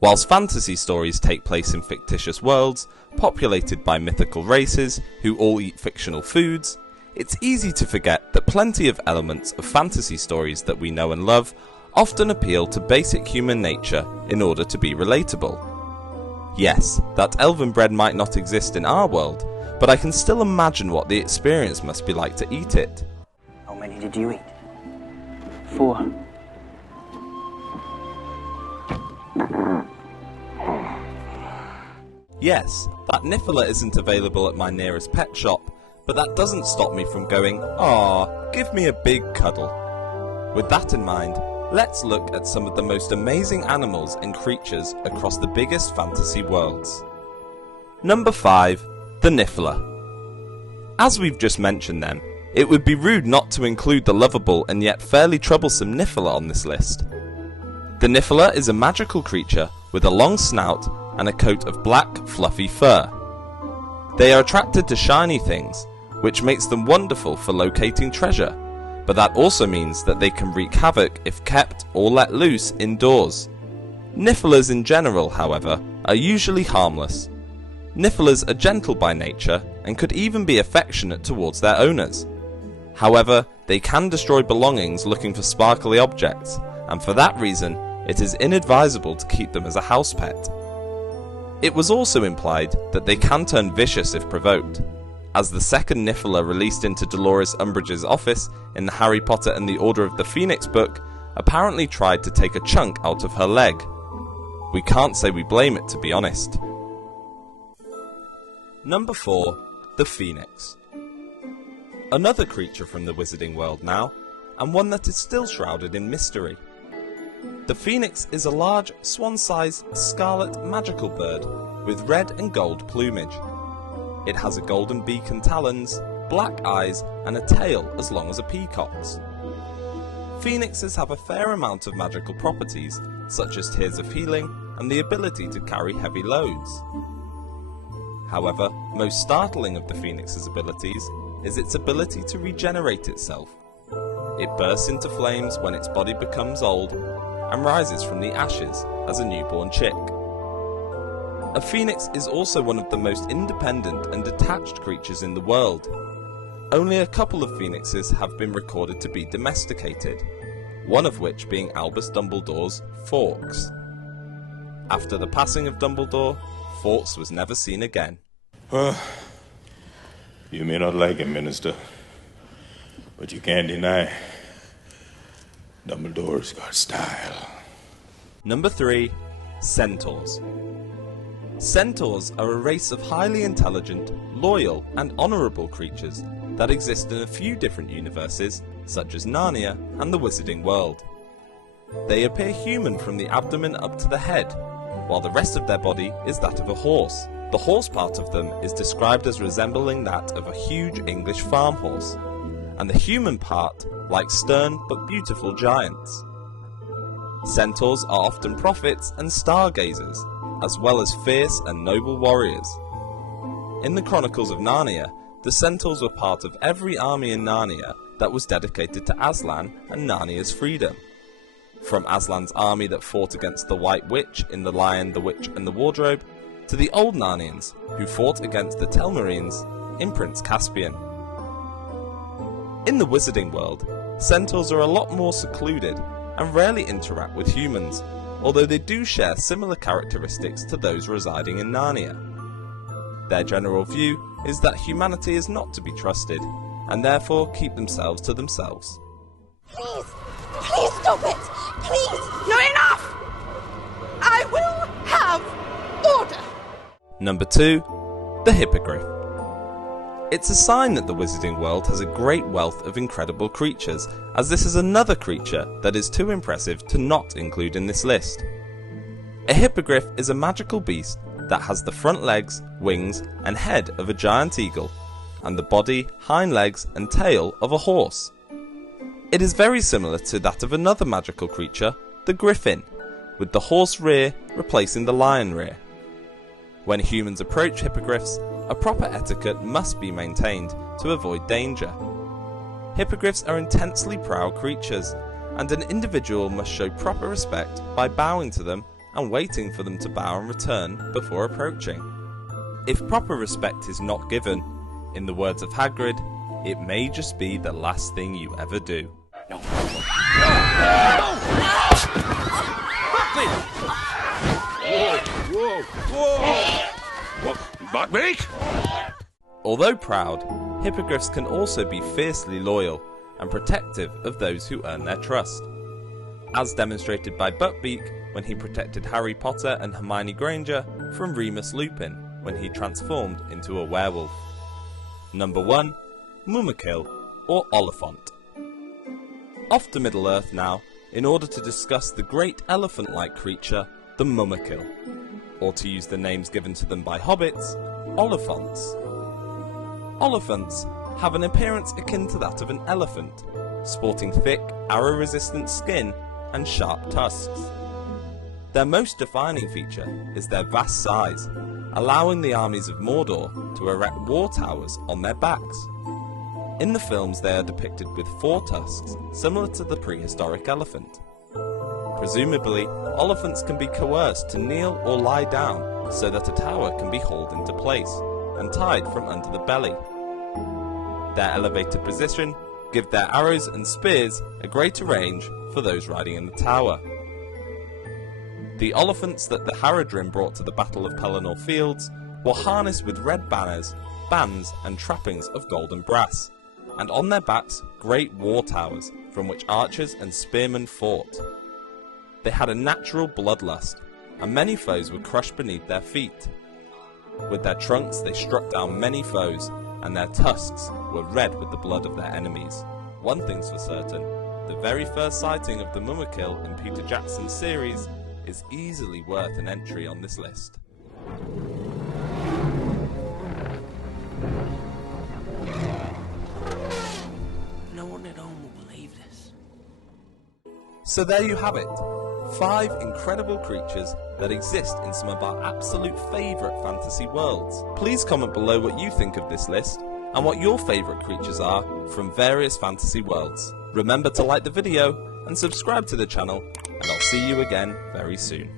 Whilst fantasy stories take place in fictitious worlds, populated by mythical races who all eat fictional foods, it's easy to forget that plenty of elements of fantasy stories that we know and love often appeal to basic human nature in order to be relatable. Yes, that elven bread might not exist in our world, but I can still imagine what the experience must be like to eat it. How many did you eat? 4. Yes, that Niffler isn't available at my nearest pet shop, but that doesn't stop me from going, "Aw, give me a big cuddle." With that in mind, let's look at some of the most amazing animals and creatures across the biggest fantasy worlds. Number 5. The Niffler. As we've just mentioned them, it would be rude not to include the lovable and yet fairly troublesome Niffler on this list. The Niffler is a magical creature with a long snout and a coat of black, fluffy fur. They are attracted to shiny things, which makes them wonderful for locating treasure, but that also means that they can wreak havoc if kept or let loose indoors. Nifflers in general, however, are usually harmless. Nifflers are gentle by nature and could even be affectionate towards their owners. However, they can destroy belongings looking for sparkly objects, and for that reason, it is inadvisable to keep them as a house pet. It was also implied that they can turn vicious if provoked, as the second Niffler released into Dolores Umbridge's office in the Harry Potter and the Order of the Phoenix book apparently tried to take a chunk out of her leg. We can't say we blame it, to be honest. Number 4. The Phoenix. Another creature from the wizarding world now, and one that is still shrouded in mystery. The Phoenix is a large, swan-sized, scarlet magical bird with red and gold plumage. It has a golden beak and talons, black eyes, and a tail as long as a peacock's. Phoenixes have a fair amount of magical properties, such as tears of healing and the ability to carry heavy loads. However, most startling of the Phoenix's abilities is its ability to regenerate itself. It bursts into flames when its body becomes old, and rises from the ashes as a newborn chick. A phoenix is also one of the most independent and detached creatures in the world. Only a couple of phoenixes have been recorded to be domesticated, one of which being Albus Dumbledore's Fawkes. After the passing of Dumbledore, Fawkes was never seen again. You may not like him, Minister, but you can't deny Dumbledore's got style. Number 3. Centaurs. Centaurs are a race of highly intelligent, loyal, and honourable creatures that exist in a few different universes, such as Narnia and the Wizarding World. They appear human from the abdomen up to the head, while the rest of their body is that of a horse. The horse part of them is described as resembling that of a huge English farm horse, and the human part like stern but beautiful giants. Centaurs are often prophets and stargazers, as well as fierce and noble warriors. In the Chronicles of Narnia, the Centaurs were part of every army in Narnia that was dedicated to Aslan and Narnia's freedom. From Aslan's army that fought against the White Witch in The Lion, the Witch and the Wardrobe, to the Old Narnians who fought against the Telmarines in Prince Caspian. In the Wizarding World, Centaurs are a lot more secluded and rarely interact with humans, although they do share similar characteristics to those residing in Narnia. Their general view is that humanity is not to be trusted, and therefore keep themselves to themselves. Please! Please stop it! Please! No, enough! I will have order! Number 2. The Hippogriff. It's a sign that the Wizarding World has a great wealth of incredible creatures, as this is another creature that is too impressive to not include in this list. A hippogriff is a magical beast that has the front legs, wings, and head of a giant eagle, and the body, hind legs, and tail of a horse. It is very similar to that of another magical creature, the griffin, with the horse rear replacing the lion rear. When humans approach hippogriffs, a proper etiquette must be maintained to avoid danger. Hippogriffs are intensely proud creatures, and an individual must show proper respect by bowing to them and waiting for them to bow and return before approaching. If proper respect is not given, in the words of Hagrid, it may just be the last thing you ever do. No. Buckbeak? Although proud, hippogriffs can also be fiercely loyal and protective of those who earn their trust, as demonstrated by Buckbeak when he protected Harry Potter and Hermione Granger from Remus Lupin when he transformed into a werewolf. Number 1. Mumakil, or Oliphant. Off to Middle-earth now, in order to discuss the great elephant-like creature, the Mumakil, or to use the names given to them by hobbits, Oliphants. Oliphants have an appearance akin to that of an elephant, sporting thick, arrow-resistant skin and sharp tusks. Their most defining feature is their vast size, allowing the armies of Mordor to erect war towers on their backs. In the films they are depicted with 4 tusks, similar to the prehistoric elephant. Presumably, Oliphants can be coerced to kneel or lie down so that a tower can be hauled into place and tied from under the belly. Their elevated position give their arrows and spears a greater range for those riding in the tower. The Oliphants that the Haradrim brought to the Battle of Pelennor Fields were harnessed with red banners, bands and trappings of gold and brass, and on their backs great war towers from which archers and spearmen fought. They had a natural bloodlust, and many foes were crushed beneath their feet. With their trunks they struck down many foes, and their tusks were red with the blood of their enemies. One thing's for certain, the very first sighting of the Mumakil in Peter Jackson's series is easily worth an entry on this list. No one at home will believe this. So there you have it, 5 incredible creatures that exist in some of our absolute favourite fantasy worlds. Please comment below what you think of this list and what your favourite creatures are from various fantasy worlds. Remember to like the video and subscribe to the channel, and I'll see you again very soon.